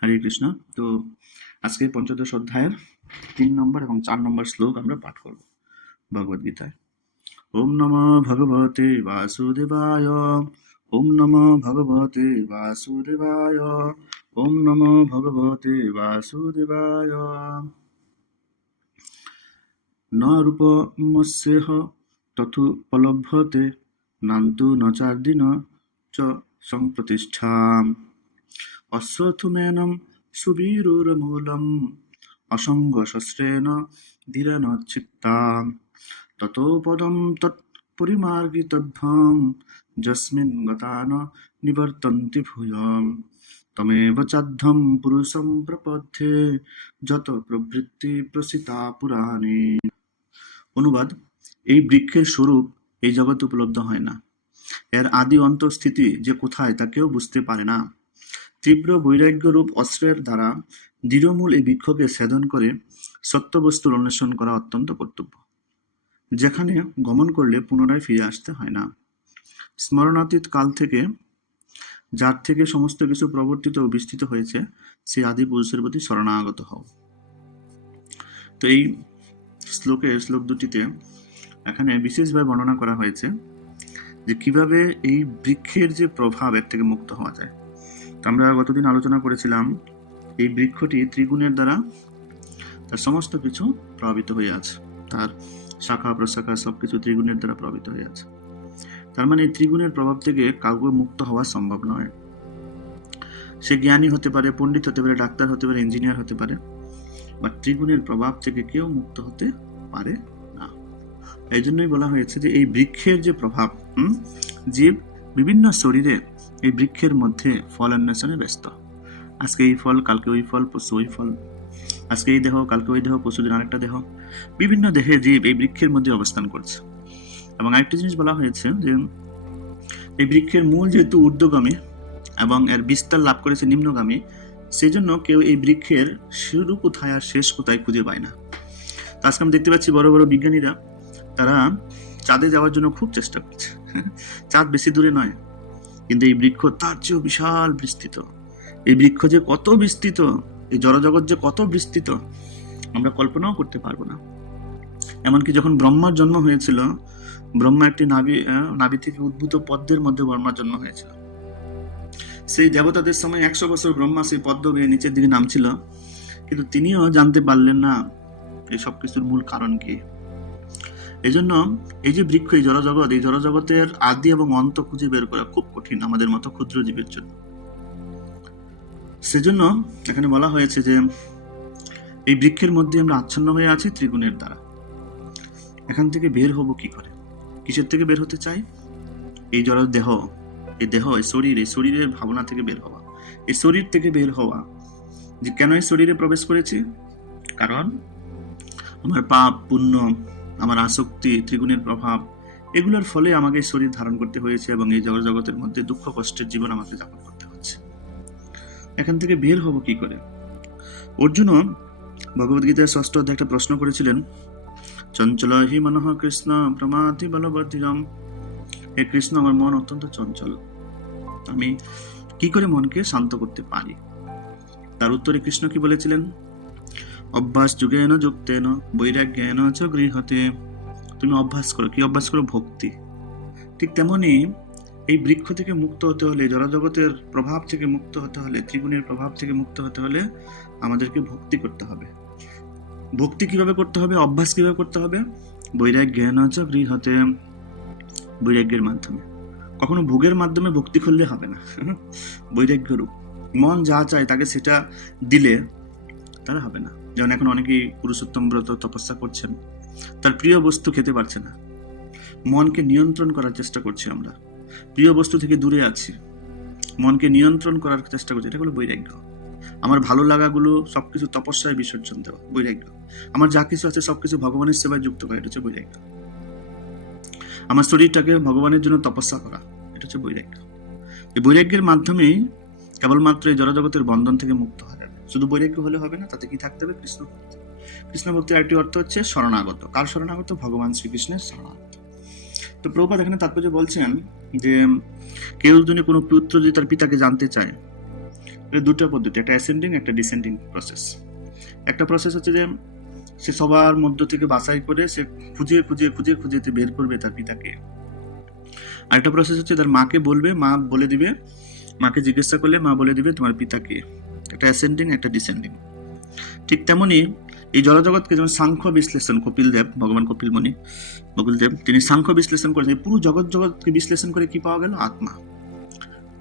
হরে কৃষ্ণ। তো আজকে পঞ্চদশ অধ্যায়ের 3 নম্বর এবং 4 নম্বর শ্লোক আমরা পাঠ করব ভগবদ গীতায়। ওম নমো ভগবতে বাসুদেবায়, ওম নমো ভগবতে বাসুদেবায়, ওম নমো ভগবতে বাসুদেবায়। ন রূপমস্যেহ তথুপলভ্যতে নান্তু ন চার্দিন চ সংপ্রতিষ্ঠাম অশ্বথুমেনম সুবীরুরমূলম অসঙ্গশস্ত্রেণ ধীরেণ চিত্তাম ততো পদম তৎপরিমার্গিতভ্যম যস্মিন গতা ন নিবর্তন্তি ভূয়ম তমেব চাদ্ধম পুরুষম প্রপথ্যে যত প্রবৃত্তি প্রসিতা পুরাণে। অনুবাদ: এই বৃক্ষের স্বরূপ এই জগতে উপলব্ধ হয় না, এর আদি অন্তঃস্থিতি যে কোথায় তা কেউ বুঝতে পারে না। তীব্র বৈরাগ্যরূপ অস্ত্রের দ্বারা দৃঢ়মূল এই বৃক্ষকে ছেদন করে সত্যবস্তুর অন্বেষণ করা অত্যন্ত কর্তব্য, যেখানে গমন করলে পুনরায় ফিরে আসতে হয় না। স্মরণাতীত কাল থেকে যার থেকে সমস্ত কিছু প্রবর্তিত ও বিস্তৃত হয়েছে, সেই আদি পুরুষের প্রতি শরণাগত হও। তো এই শ্লোক দুটিতে এখানে বিশেষভাবে বর্ণনা করা হয়েছে যে কিভাবে এই বৃক্ষের যে প্রভাব, এর থেকে মুক্ত হওয়া যায়। আমরা গতদিন আলোচনা করেছিলাম এই বৃক্ষটি ত্রিগুণের দ্বারা তার সমস্ত কিছু প্রভাবিত হয়ে আছে, তার শাখা প্রশাখা সবকিছু ত্রিগুণের দ্বারা প্রভাবিত হয়ে আছে। তার মানে এই ত্রিগুণের প্রভাব থেকে কাউকে মুক্ত হওয়া সম্ভব নয়। সে জ্ঞানী হতে পারে, পণ্ডিত হতে পারে, ডাক্তার হতে পারে, ইঞ্জিনিয়ার হতে পারে, বা ত্রিগুণের প্রভাব থেকে কেউ মুক্ত হতে পারে না। এই জন্যই বলা হয়েছে যে এই বৃক্ষের যে প্রভাব, জীব বিভিন্ন শরীরে এই বৃক্ষের মধ্যে ফল অন্বেষণে ব্যস্ত। আজকে এই ফল, কালকে ওই ফল, পরশু ওই ফল, আজকে এই দেহ, কালকে ওই দেহ, পরশুদিন আরেকটা দেহ, বিভিন্ন দেহে জীব এই বৃক্ষের মধ্যে অবস্থান করছে। এবং আরেকটা জিনিস বলা হয়েছে যে এই বৃক্ষের মূল যেহেতু ঊর্ধ্বগামী এবং এর বিস্তার লাভ করেছে নিম্নগামী, সেই জন্য কেউ এই বৃক্ষের শুরু কোথায় আর শেষ কোথায় খুঁজে পায় না। তো আজকে আমি দেখতে পাচ্ছি বড় বড় বিজ্ঞানীরা তারা চাঁদে যাওয়ার জন্য খুব চেষ্টা করছে। চাঁদ বেশি দূরে নয়, কিন্তু এই বৃক্ষ তার চেয়েও বিশাল বিস্তৃত। এই বৃক্ষ যে কত বিস্তৃত, এই জড়জগৎ যে কত বিস্তৃত, আমরা কল্পনাও করতে পারবো না। এমনকি যখন ব্রহ্মার জন্ম হয়েছিল, ব্রহ্মা একটি নাভি থেকে উদ্ভূত পদ্মের মধ্যে ব্রহ্মার জন্ম হয়েছিল। সেই দেবতাদের সময় 100 বছর ব্রহ্মা সেই পদ্ম বেয়ে নিচের দিকে নামছিল, কিন্তু তিনিও জানতে পারলেন না এই সব কিছুর মূল কারণ কি। এই জন্য এই যে বৃক্ষ, এই জড়জগৎ, এই জড়জগতের আদি এবং অন্ত খুঁজে বের করা খুব কঠিন আমাদের মতো ক্ষুদ্র জীবের জন্য। সেজন্য এখানে বলা হয়েছে যে এই বৃক্ষের মধ্যে আমরা আচ্ছন্ন হয়ে আছি ত্রিগুণের দ্বারা। এখান থেকে বের হব কি করে? কিসের থেকে বের হতে চাই? এই জড় দেহ, এই দেহ, এই শরীর, এই শরীরের ভাবনা থেকে বের হওয়া, এই শরীর থেকে বের হওয়া। যে কেন এই শরীরে প্রবেশ করেছি? কারণ আমার পাপ পুণ্য, আমার আসক্তি, ত্রিগুণের প্রভাব, এগুলোর ফলে আমাকে শরীর ধারণ করতে হয়েছে এবং এই জগতের মধ্যে দুঃখ কষ্টের জীবন আমাকে যাপন করতে হচ্ছে। এখান থেকে বের হব কি করে? অর্জুন ভগবদ্গীতার 6ষ্ঠ অধ্যায়ে একটা প্রশ্ন করেছিলেন, চঞ্চল হি মনঃ কৃষ্ণ প্রমাথি বলবদ্ধিরম। হে কৃষ্ণ, আমার মন অত্যন্ত চঞ্চল, আমি কি করে মনকে শান্ত করতে পারি? তার উত্তরে কৃষ্ণ কি বলেছিলেন? অভ্যাস যুগেন যুক্তেন বৈরাগ্যেন চ গৃহতে। তুমি অভ্যাস করো। কি অভ্যাস করো? ভক্তি। ঠিক তেমনি এই বৃক্ষ থেকে মুক্ত হতে হলে, জড়জগতের প্রভাব থেকে মুক্ত হতে হলে, ত্রিগুণের প্রভাব থেকে মুক্ত হতে হলে আমাদেরকে ভক্তি করতে হবে। ভক্তি কিভাবে করতে হবে? অভ্যাস কিভাবে করতে হবে? বৈরাগ্যেন চ গৃহতে, বৈরাগ্যের মাধ্যমে। কখনো ভোগের মাধ্যমে ভক্তি করলে হবে না। বৈরাগ্য রূপ, মন যা চায় তাকে সেটা দিলে তারা হবে না। যেমন এখন অনেকেই পুরুষোত্তম ব্রত তপস্যা করছেন, তার প্রিয় বস্তু খেতে পারছে না। মনকে নিয়ন্ত্রণ করার চেষ্টা করছি আমরা, প্রিয় বস্তু থেকে দূরে আছি, মনকে নিয়ন্ত্রণ করার চেষ্টা করছি। এটা হলো বৈরাগ্য। আমার ভালো লাগাগুলো সবকিছু তপস্যায় বিসর্জন দেওয়া, বৈরাগ্য। আমার যা কিছু আছে সবকিছু ভগবানের সেবায় যুক্ত করা, এটা হচ্ছে বৈরাগ্য। আমার শরীরটাকে ভগবানের জন্য তপস্যা করা, এটা হচ্ছে বৈরাগ্য। এই বৈরাগ্যের মাধ্যমেই কেবলমাত্র এই জড়জগতের বন্ধন থেকে মুক্ত হওয়া যাবে। শুধু বৈরাগ্য হলে হবে না, তাতে কি থাকতে হবে? কৃষ্ণ ভক্তি। কৃষ্ণ ভক্তির একটি অর্থ হচ্ছে শরণাগত। কার শরণাগত? ভগবান শ্রীকৃষ্ণের শরণাগত। তো প্রভুপাদ এখানে তাৎপর্য বলছেন যে কেউ যদি কোনো পুত্র যদি তার পিতাকে জানতে চায়, এই দুটো পদ্ধতি, একটা অ্যাসেন্ডিং একটা ডিসেন্ডিং প্রসেস। একটা প্রসেস হচ্ছে যে সে সবার মধ্য থেকে বাছাই করে সে খুঁজে খুঁজে খুঁজে খুঁজে বের করবে তার পিতাকে। আরেকটা প্রসেস হচ্ছে তার মাকে বলবে, মা বলে দিবে, মাকে জিজ্ঞাসা করলে মা বলে দিবে তোমার পিতাকে। একটা অ্যাসেন্ডিং একটা ডিসেন্ডিং। ঠিক তেমনি এই জড়জগৎকে যেমন সাংখ্য বিশ্লেষণ কপিল দেব, ভগবান কপিল মুনি কপিল দেব, তিনি সাংখ্য বিশ্লেষণ করেছেন। পুরো জগৎকে বিশ্লেষণ করে কি পাওয়া গেল? আত্মা।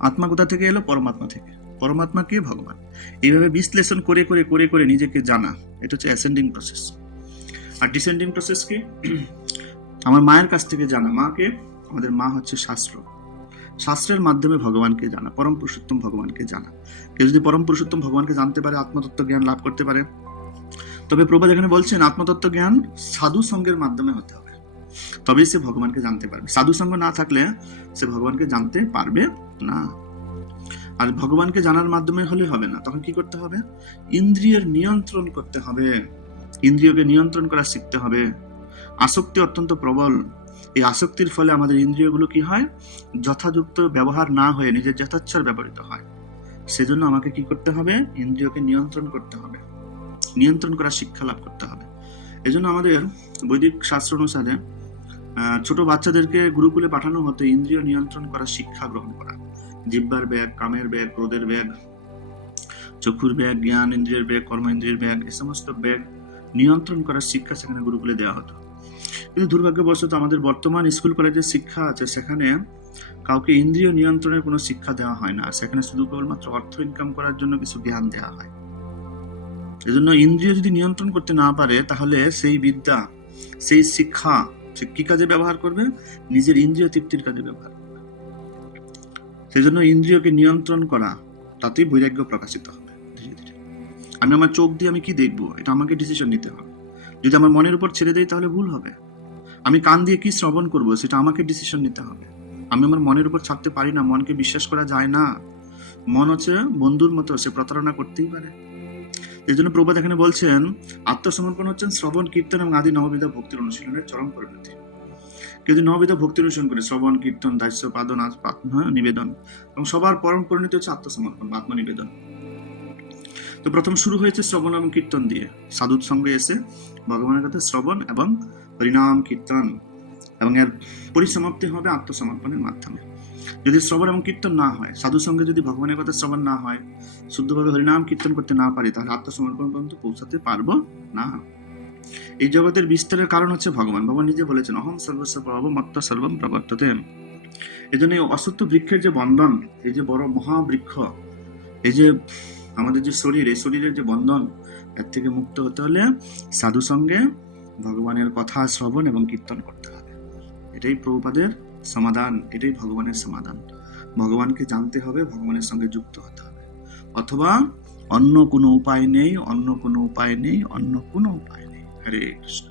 আত্মা কোথা থেকে এলো? পরমাত্মা থেকে। পরমাত্মা কে? ভগবান। এইভাবে বিশ্লেষণ করে করে করে করে নিজেকে জানা, এটা হচ্ছে অ্যাসেন্ডিং প্রসেস। আর ডিসেন্ডিং প্রসেস কি? আমার মায়ের কাছ থেকে জানা। মাকে, আমাদের মা হচ্ছে শাস্ত্র, শাস্ত্রের মাধ্যমে ভগবানকে জানা, পরম পুরুষোত্তম ভগবানকে জানা। কেউ যদি পরম পুরুষোত্তম ভগবানকে জানতে পারে, আত্মতত্ত্ব জ্ঞান লাভ করতে পারে। তবে প্রভুপাদ এখানে বলছেন আত্মতত্ত্ব জ্ঞান সাধু সঙ্গের মাধ্যমে হতে হবে, তবেই সে ভগবানকে জানতে পারবে। সাধু সঙ্গ না থাকলে সে ভগবানকে জানতে পারবে না। আর ভগবানকে জানার মাধ্যমে হলে হবে না, তখন কি করতে হবে? ইন্দ্রিয়ের নিয়ন্ত্রণ করতে হবে, ইন্দ্রিয়কে নিয়ন্ত্রণ করা শিখতে হবে। আসক্তি অত্যন্ত প্রবল। এই আসক্তির ফলে আমাদের ইন্দ্রিয়গুলো কি হয়? যথাযুক্ত ব্যবহার না হয়ে নিজের যথাচ্ছর ব্যবহৃত হয়। সেজন্য আমাকে কি করতে হবে? ইন্দ্রিয়কে নিয়ন্ত্রণ করতে হবে, নিয়ন্ত্রণ করার শিক্ষা লাভ করতে হবে। এজন্য আমাদের বৈদিক শাস্ত্র অনুসারে ছোট বাচ্চাদেরকে গুরুকুলে পাঠানো হতো ইন্দ্রিয় নিয়ন্ত্রণ করার শিক্ষা গ্রহণ করা। জিহ্বার ব্যাগ, কামের ব্যাগ, ক্রোধের ব্যাগ, চক্ষুর ব্যাগ, জ্ঞান ইন্দ্রিয়ের ব্যাগ, কর্ম ইন্দ্রিয়ের ব্যাগ, এই সমস্ত ব্যাগ নিয়ন্ত্রণ করার শিক্ষা সেখানে গুরুকুলে দেওয়া হতো। কিন্তু দুর্ভাগ্যবশত আমাদের বর্তমান স্কুল কলেজের শিক্ষা আছে, সেখানে কাউকে ইন্দ্রিয় নিয়ন্ত্রণের কোনো শিক্ষা দেওয়া হয় না। সেখানে শুধু কেবলমাত্র অর্থ ইনকাম করার জন্য কিছু জ্ঞান দেওয়া হয়। এজন্য ইন্দ্রিয় যদি নিয়ন্ত্রণ করতে না পারে, তাহলে সেই বিদ্যা, সেই শিক্ষা সে কি কাজে ব্যবহার করবে? নিজের ইন্দ্রিয় তৃপ্তির কাজে ব্যবহার করবে। সেই জন্য ইন্দ্রিয়কে নিয়ন্ত্রণ করা, তাতেই বৈরাগ্য প্রকাশিত হবে ধীরে ধীরে। আমি আমার চোখ দিয়ে আমি কি দেখবো, এটা আমাকে ডিসিশন নিতে হবে। যদি আমার মনের উপর ছেড়ে দেই তাহলে ভুল হবে। আমি কান দিয়ে কি শ্রবণ করবো, সেটা আমাকে ডিসিশন নিতে হবে। আমি আমার মনের উপর ছাড়তে পারি না, মনকে বিশ্বাস করা যায় না। মন হচ্ছে বন্ধুর মতো, সে প্রতারণা করতেই পারে। এই জন্য প্রভুপাদ এখানে বলছেন আত্মসমর্পণ হচ্ছেন শ্রবণ, কীর্তন এবং আদি নববিধ ভক্তির অনুশীলনের চরম পরিণতি। কেউ যদি নববিধ ভক্তি অনুশীলন করে, শ্রবণ, কীর্তন, দাস্য, পাদন, নিবেদন, এবং সবার পরম পরিণতি হচ্ছে আত্মসমর্পণ, আত্মনিবেদন। তো প্রথম শুরু হয়েছে শ্রবণ এবং কীর্তন দিয়ে, সাধুর সঙ্গে এসে ভগবানের কথা শ্রবণ এবং হরিনাম কীর্তন, এবং এর পরিসমাপ্তি হবে আত্মসমর্পণের মাধ্যমে। যদি শ্রবণ এবং কীর্তন না হয়, সাধুর সঙ্গে যদি ভগবানের কথা শ্রবণ না হয়, শুদ্ধভাবে হরিনাম কীর্তন করতে না পারি, তাহলে আত্মসমর্পণ পর্যন্ত পৌঁছাতে পারবো না। এই জগতের বিস্তারের কারণ হচ্ছে ভগবান। ভগবান নিজে বলেছেন অহম সর্বস্ব প্রভব মত্ত সর্বম প্রবর্ততে। এই জন্য এই অসত্য বৃক্ষের যে বন্ধন, এই যে বড় মহাবৃক্ষ, এই যে আমাদের যে শরীর, এই শরীরের যে বন্ধন, এর থেকে মুক্ত হতে হলে সাধু সঙ্গে ভগবানের কথা শ্রবণ এবং কীর্তন করতে হবে। এটাই প্রভুপাদের সমাধান, এটাই ভগবানের সমাধান। ভগবানকে জানতে হবে, ভগবানের সঙ্গে যুক্ত হতে হবে, অথবা অন্য কোনো উপায় নেই, অন্য কোনো উপায় নেই, অন্য কোনো উপায় নেই। হরে কৃষ্ণ।